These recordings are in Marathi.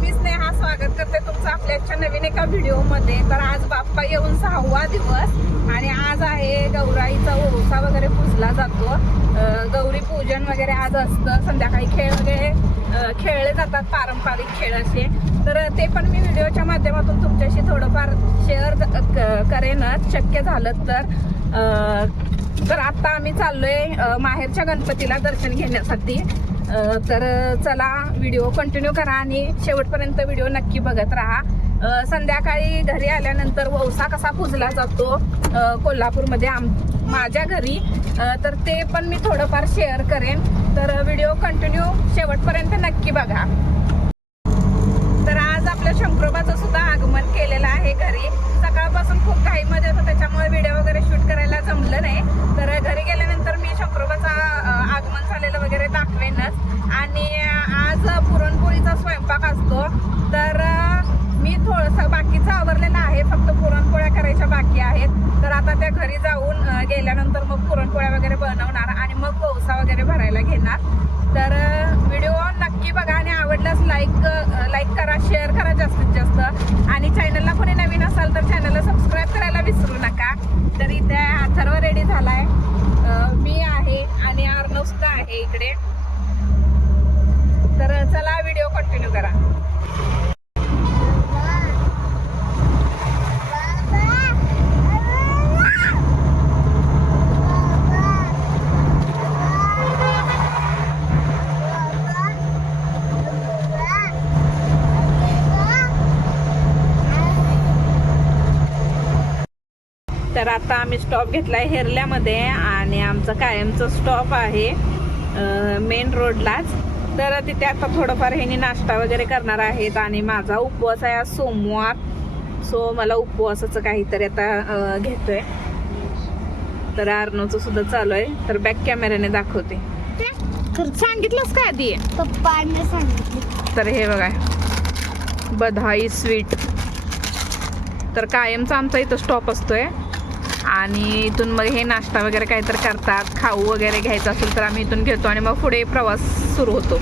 मी स्नेहा स्वागत करते तुमचं आपल्याच्या नवीन एका व्हिडिओमध्ये. तर आज बाप्पा येऊन सहावा दिवस आणि आज आहे गौराईचा ओसा वगैरे पुजला जातो. गौरी पूजन वगैरे आज असतं. संध्याकाळी खेळ वगैरे खेळले जातात पारंपरिक खेळ असे. तर ते पण मी व्हिडिओच्या माध्यमातून तुमच्याशी थोडंफार शेअर करेनच शक्य झालं तर तर आता आम्ही चाललोय माहेरच्या गणपतीला दर्शन घेण्यासाठी. तर चला व्हिडिओ कंटिन्यू करा आणि शेवटपर्यंत व्हिडिओ नक्की बघत राहा. संध्याकाळी घरी आल्यानंतर वौसा कसा पुजला जातो कोल्हापूरमध्ये आम माझ्या घरी. तर ते पण मी थोडंफार शेअर करेन. तर व्हिडिओ कंटिन्यू शेवटपर्यंत नक्की बघा. तर आज आपल्या शंकरोबाचं सुद्धा आगमन केलेलं आहे घरी. सकाळपासून खूप घाईमध्ये होतं त्याच्यामुळे व्हिडिओ वगैरे शूट करायला जमलं नाही तर घरी गेल्यानंतर मी शंकरोबाचा अं, आगमन झालेलं वगैरे दाखवेनच आणि आज पुरणपोळीचा स्वयंपाक असतो तर अं, मी थोडंसं बाकीचं आवरलेलं आहे फक्त पुरणपोळ्या करायच्या बाकी आहेत तर आता त्या घरी जाऊन अं, गेल्यानंतर मग पुरणपोळ्या वगैरे बनवणार आणि मग कोळसा वगैरे भरायला घेणार तर व्हिडिओ नक्की बघा आणि आवडल्यास लाईक लाईक करा शेअर करा जास्तीत जास्त आणि चॅनलला कोणी नवीन असाल तर चॅनलला सबस्क्राईब करायला विसरू नका तर इथे अथर्व रेडी झालाय अं, मी आहे आणि अर्णव सुद्धा आहे इकडे तर चला व्हिडिओ कंटिन्यू करा तर आता आम्ही स्टॉप घेतलाय हेरल्यामध्ये आणि आमचा कायमचा स्टॉप आहे मेन रोडलाच तर तिथे आता थोडंफार ह्यांनी नाश्ता वगैरे करणार आहेत आणि माझा उपवास आहे आज सोमवार. सो मला उपवासाचं काहीतरी आता घेतोय. तर अर्नवचं सुद्धा चालू आहे. तर बॅक कॅमेऱ्याने दाखवते. सांगितलंच का आधी? पप्पाने सांगितलं. तर हे बघा. बधाई स्वीट. तर कायमचा आमचा इथं स्टॉप असतोय. आणि इथून मग हे नाश्ता वगैरे काहीतरी करतात. खाऊ वगैरे घ्यायचं असेल तर आम्ही इथून घेतो आणि मग पुढे प्रवास सुरू होतो.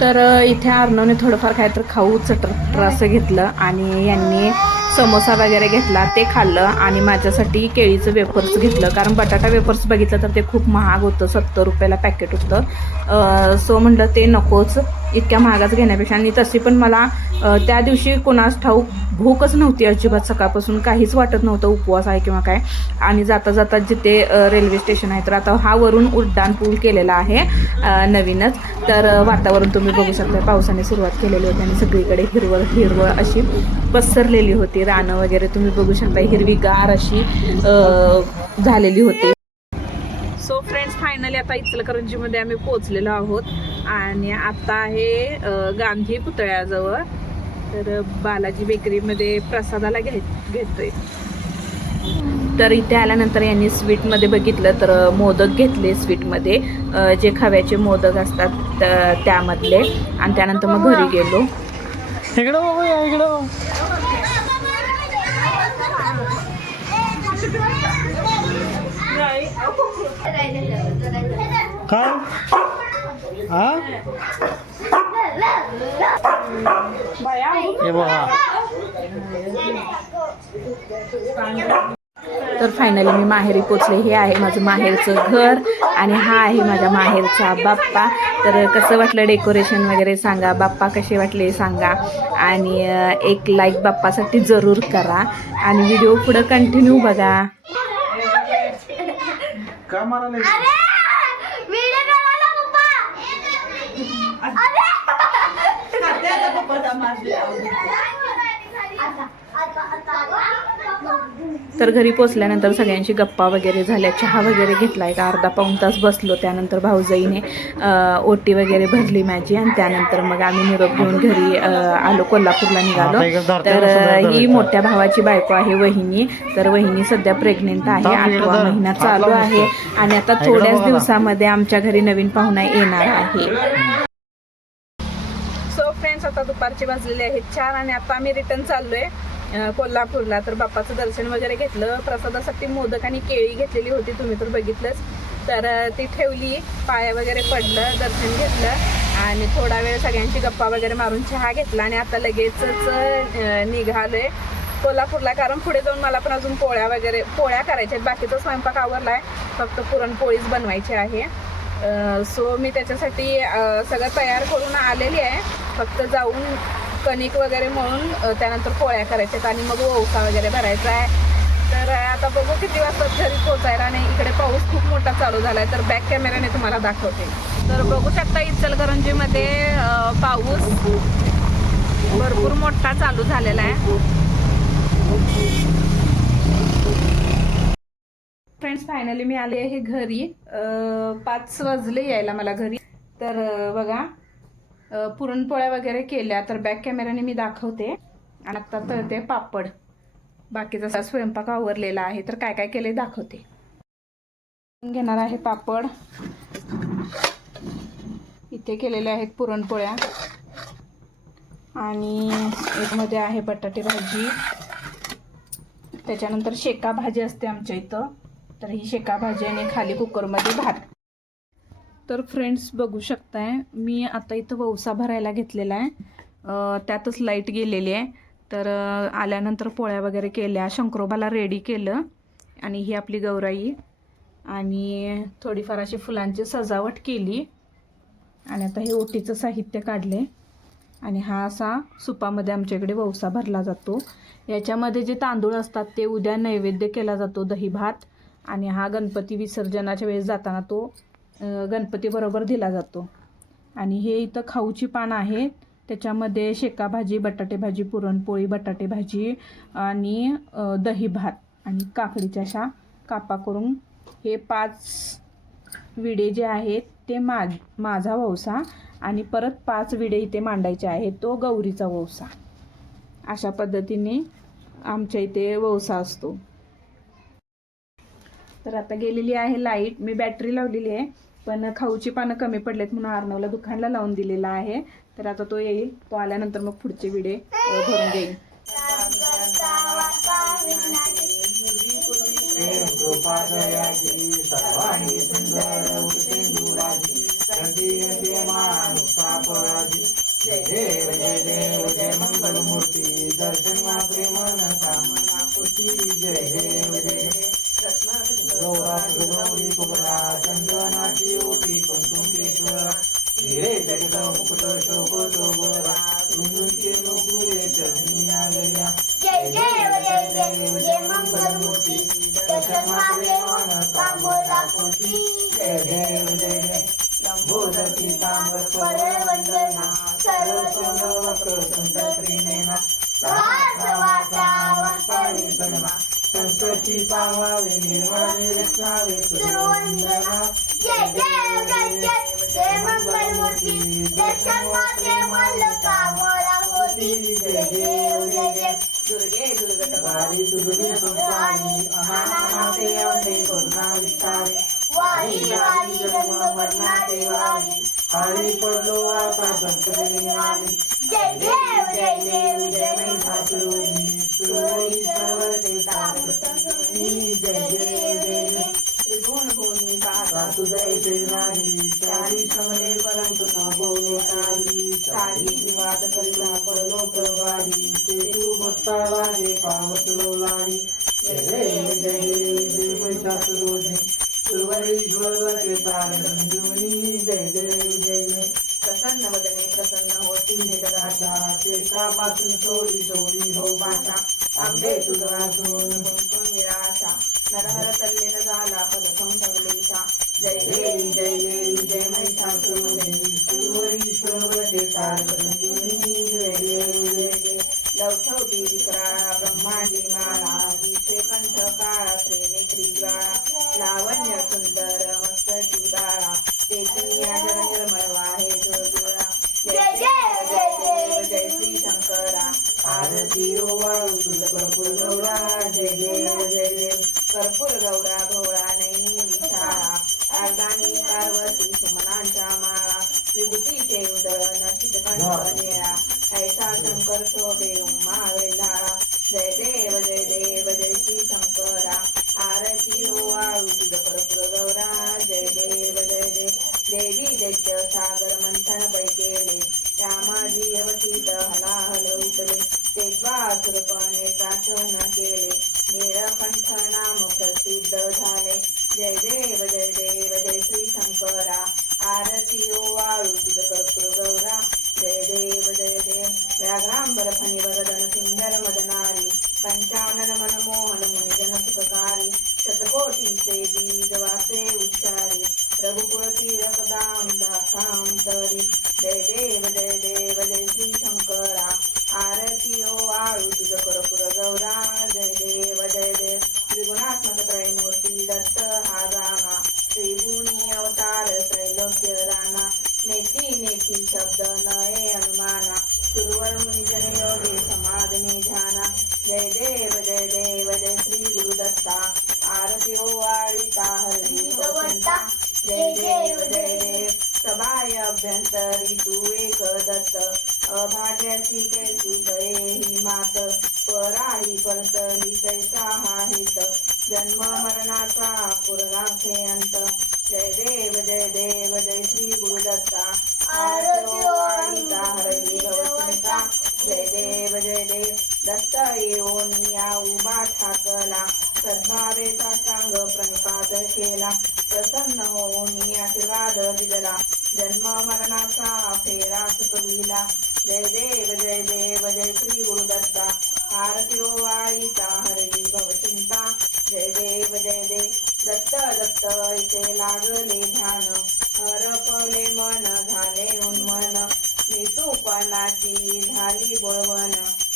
तर इथे अर्णवने थोडंफार काहीतरी खाऊ चटर असं घेतलं आणि यांनी समोसा वगैरे घेतला ते खाल्लं आणि माझ्यासाठी केळीचं वेफर्स घेतलं. कारण बटाटा वेफर्स बघितलं तर ते खूप महाग होतं सत्तर रुपयाला पॅकेट होतं. सो म्हटलं ते नकोच. इतक्या महागाच घेण्यापेक्षा. आणि तशी पण मला त्या दिवशी कोणास ठाऊक भूकच नव्हती अजिबात सकाळपासून. काहीच वाटत नव्हतं उपवास आहे किंवा काय. आणि जाता जाता जिथे रेल्वे स्टेशन आहे तर आता हा वरून उड्डाण पूल केलेला आहे नवीनच. तर वातावरण तुम्ही बघू शकता पावसाने सुरुवात केलेली होती आणि सगळीकडे हिरवळ हिरवळ अशी पसरलेली होती. रानं वगैरे तुम्ही बघू शकता हिरवीगार अशी झालेली होती. सो फ्रेंड्स फायनली आता इचलकरंजीमध्ये आम्ही पोहोचलेलो आहोत. आणि आता आहे गांधी पुतळ्याजवळ. तर बालाजी बेकरीमध्ये प्रसादाला घे घेतोय. तर इथे आल्यानंतर यांनी स्वीटमध्ये बघितलं तर मोदक घेतले स्वीटमध्ये. जे खव्याचे मोदक असतात त्यामधले. आणि त्यानंतर मग घरी गेलो. इकडं या इकडं काय? हा? हे बघा. तर फायनली मी माहेरी पोचले. हे आहे माझं माहेरचं घर आणि हा आहे माझ्या माहेरचा बाप्पा. तर कसं वाटलं डेकोरेशन वगैरे सांगा? बाप्पा कसे वाटले सांगा? आणि एक लाईक बाप्पासाठी जरूर करा. आणि व्हिडिओ पुढं कंटिन्यू बघा. até Cadê da babada amarela? तर घरी पोचल्यानंतर सगळ्यांची गप्पा वगैरे झाल्या. चहा वगैरे घेतला एक अर्धा पाऊण तास बसलो. त्यानंतर भाऊजाईने ओटी वगैरे भरली माझी आणि त्यानंतर मग आम्ही निरोप घेऊन घरी आलो. कोल्हापूरला निघालो. तर ही मोठ्या भावाची बायको आहे वहिनी. तर वहिनी सध्या प्रेग्नेंट आहे. आठवा महिना चालू आहे. आणि आता थोड्याच दिवसामध्ये आमच्या घरी नवीन पाहुणा येणार आहे. सो फ्रेंड्स आता दुपारचे वाजलेले आहेत चार आणि आता आम्ही रिटर्न चाललोय. कोल्हापूरला. तर बाप्पाचं दर्शन वगैरे घेतलं. प्रसादासाठी मोदक आणि केळी घेतलेली होती तुम्ही तर बघितलंच. तर ती ठेवली. पाया वगैरे पडलं दर्शन घेतलं. आणि थोडा वेळ सगळ्यांची गप्पा वगैरे मारून चहा घेतला. आणि आता लगेचच निघालोय कोल्हापूरला. कारण पुढे जाऊन मला पण अजून पोळ्या वगैरे पोळ्या करायच्या आहेत बाकीचा स्वयंपाक आवरलाय. फक्त पुरणपोळीच बनवायची आहे. सो मी त्याच्यासाठी सगळं तयार करून आलेली आहे. फक्त जाऊन कणिक वगैरे म्हणून त्यानंतर पोळ्या करायच्यात आणि मग ओसा वगैरे भरायचा आहे. तर आता बघू किती वाजता घरी पोचायला आणि इकडे पाऊस खूप मोठा चालू झालाय तर बॅक कॅमेऱ्याने तुम्हाला दाखवते. तर बघू शकता इचलकरंजीमध्ये पाऊस भरपूर मोठा चालू झालेला आहे. फ्रेंड्स फायनली मी आले आहे घरी. पाच वाजले यायला मला घरी. तर बघा पुरणपोळ्या वगैरे केल्या तर बॅक कॅमेऱ्याने मी दाखवते. आणि आता तळते पापड. बाकीचा जसा स्वयंपाक आवरलेला आहे तर काय काय केले दाखवते. घेणार आहे पापड. इथे केलेले आहेत पुरणपोळ्या. आणि एकमध्ये आहे बटाटे भाजी. त्याच्यानंतर शेका भाजी असते आमच्या इथं. तर ही शेका भाजी आणि खाली कुकरमध्ये भात. तर फ्रेंड्स बघू शकताय. मी आता इथं वौसा भरायला घेतलेला आहे. त्यातच लाइट गेलेली आहे. तर आल्यानंतर पोळ्या वगैरे केल्या. शंकरोबाला रेडी केलं. आणि ही आपली गौराई. आणि थोडीफार अशी फुलांची सजावट केली. आणि आता हे ओटीचं साहित्य काढले आणि हा असा सुपामध्ये आमच्याकडे वौसा भरला जातो. याच्यामध्ये जे तांदूळ असतात ते उद्या नैवेद्य केला जातो दही भात. आणि हा गणपती विसर्जनाच्या वेळेस जाताना तो गणपतीबरोबर दिला जातो. आणि हे इथं खाऊची पानं आहेत त्याच्यामध्ये शेका भाजी बटाटे भाजी पुरणपोळी बटाटे भाजी आणि दही भात आणि काकडीच्या अशा कापा करून हे पाच विडे जे आहेत ते मा माझा वौसा आणि परत पाच विडे इथे मांडायचे आहेत. तो गौरीचा वौसा अशा पद्धतीने आमच्या इथे वौसा असतो. तर आता गेलेली आहे लाइट. मी बॅटरी लावलेली आहे. पण खाऊची पानं कमी पडलेत म्हणून अर्णवला दुकानला लावून दिलेला आहे तर आता तो येईल तो आल्यानंतर मग पुढचे विडे भरून देईल सर्वांगी सुंदर उठेंदुराजी जय देव जय दर्शन मात्रे मन कामना पुटी जय देव जय देव गौरा गौरी कुबरा चंदनाची ओटी पंचुकेश्वरा हिरे जगद मुकुट शोभतो गोरा विनुके नुपुरे चरणी आगल्या जय देव जय जय जय मंगल मूर्ती दर्शन मागे मन कामोला कोटी जय जय जय जय लंबोदरी तांबर परे वंदना सर्व सर्व संत श्रीनेना भास वाटा वंदनी सणमा संतची पावावे निर्मळे रक्षावे सुरवंदना. जय जय जय जय. मंगल मूर्ती. दर्शन मागे मन कामोला कोटी जय देव जय जय दुर्गे वारी दुर्गे संसारी अनाथनाथे अंधे करुणा विस्तारे. वारी वारी जन्म मरणाचे वारी. हरी पडलो आता संकटनी आली जय देव जय देव जय महिषासुरवनी सुरवणी सर्वते तारकतंगनी जय देव जय जय त्रिगुण भूमी पाहता तुझे श्रीराणी चारी समरे परंतु बोलो काही काही वाद करिला पडलो प्रवाही ते तू भक्ता लागे पावत लोलाडी जय देव जय जय महिषासुरवनी सुरवरीश्वर तार संजीवनी जय देव जय जय प्रसन्न वदने प्रसन्न होती आशा केशापासून सोडी सोडी हो बाचा. आंबे तुझा सोन कोण निराशा? नरहर तल्लीन झाला पद संपवलेशा जय जय देवी जय जय जय महिषासुरमर्दिनी सुरवरीश्वर तार संजीवनी जय जय कर्पूर गौरा भोळा नैनी अर्धानी पार्वती सुमनांच्या माळा विभूतीचे उदयन शीतकंठ निळा ऐसा शंकर शोभे उम्मा वेल्हाळा. जय देव जय देव जय श्री शंकरा. आरती ओवाळू तुझ कर्पूर गौरा. जय देव जय देव. देवी दैत्य सागर मंथन त्या माझी अवतीत हलाहल उठले ते स्वासुरपणे प्रार्थना केले. नीळकंठ नाम प्रसिद्ध झाले. जय देव जय देव जय श्री शंकरा. आरती ओ वाळू तुझ कर्पूर गौरा. जय देव जय देव. व्याघ्रांबर फणी वरदन सुंदर मदनारी. पंचानन मनमोहन मुनिजन सुखकारी शतकोटीचे बीज वासे उच्चारी रघुकुळ तीरकदाम दासांतरी जय देव जय देव जय श्री शंकरा आरती ओ वाळू तुझ कर्पूर गौरा जय देव जय देव त्रिगुणात्मक त्रैमूर्ती दत्त हा गामा त्रिगुणी अवतार त्रैलोक्य राणा नेती नेती शब्द नये अनुमाना सुरवर मुनिजन योगे समाधने ध्याना जय देव जय देव जय श्री गुरुदत्ता आरती ओ वाळीता हरी भवंता. जय देव जय देव. सभाय अभ्यंतरी तू एक दत्त. अभाग्याची कैसी गये ही मात. पराही परतली कैसा हा हित. जन्म मरणाचा पुरणाचे अंत. जय देव जय देव जय श्री गुरुदत्ता आरती ओ वाळीता हरी भवंता. जय देव जय देव. दत्त येऊनिया उभा ठाकला. सद्भावे साष्टांग प्रणिपात केला. प्रसन्न होऊन आशीर्वाद दिला. जन्म मरणाचा फेरा चुकविला जय देव जय देव जय श्री गुरुदत्ता आरती हो ओ वाळीता हरी भवचिंता जय देव जय देव. दत्त दत्त इथे लागले ध्यान. हरपले मन झाले उन्मन. मी नितूपणाची झाली बळवन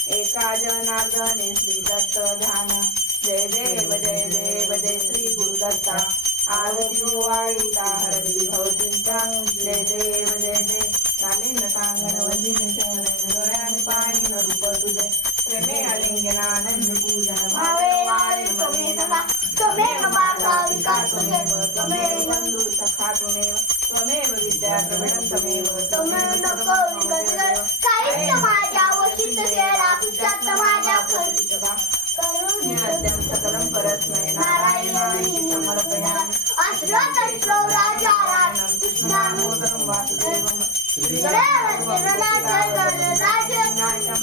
एका जनार्दने श्री दत्त ध्यान. जय देव जय देव जय श्री गुरुदत्ता आरती वाळीता हरी भवचिंता जय देव जय देव. नालिन सांगन वंदिन शरण डोळ्यान पाणी रूप तुझे. प्रेमे अलिंगनानंद पूजन. भावे वारे त्वमेव वा, त्वमेव माता विकास त्वमेव, त्वमेव सखा त्वमेव त्वमेव विद्या प्रवीणं त्वमेव त्वमेव नको विकत साहित्य माझ्या वशीत केला पुष्टात माझ्या करून सकलं नारायणी समर्पयामि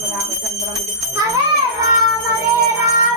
रामचन्द्रं हरे राम हरे राम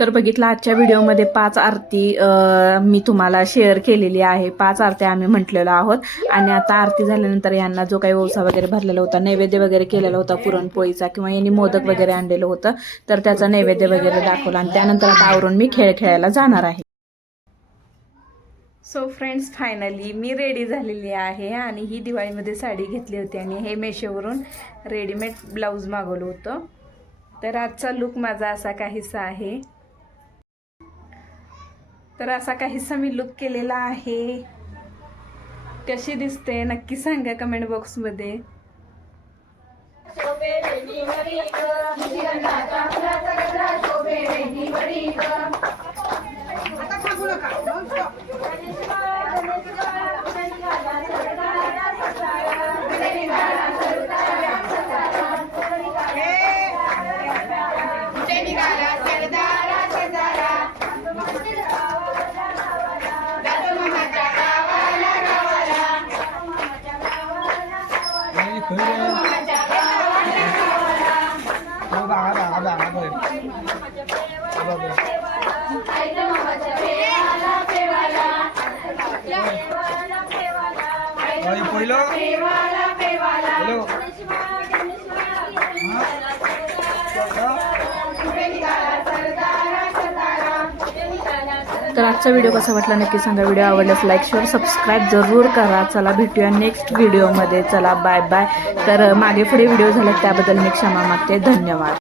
तर बघितलं आजच्या व्हिडिओमध्ये पाच आरती मी तुम्हाला शेअर केलेली आहे. पाच आरती आम्ही म्हटलेलो आहोत. आणि आता आरती झाल्यानंतर यांना जो काही ओसा वगैरे भरलेला होता नैवेद्य वगैरे केलेला होता पुरणपोळीचा किंवा यांनी मोदक वगैरे आणलेलं होतं तर त्याचा नैवेद्य वगैरे दाखवला. आणि त्यानंतर आता आवरून मी खेळ खेळायला जाणार आहे. सो फ्रेंड्स फायनली मी रेडी झालेली आहे आणि ही दिवाळीमध्ये साडी घेतली होती आणि हे मेशोवरून रेडीमेड ब्लाऊज मागवलं होतं. तर आजचा लुक माझा असा काहीसा आहे. तर असा काहीसा मी लुक केलेला आहे. कशी दिसते नक्की सांगा कमेंट बॉक्समध्ये तर आजचा व्हिडिओ कसा वाटला नक्की सांगा. व्हिडिओ आवडल्यास लाईक शेअर सबस्क्राईब जरूर करा. चला भेटूया नेक्स्ट व्हिडिओमध्ये चला बाय बाय तर मागे पुढे व्हिडिओ झाले त्याबद्दल मी क्षमा मागते. धन्यवाद.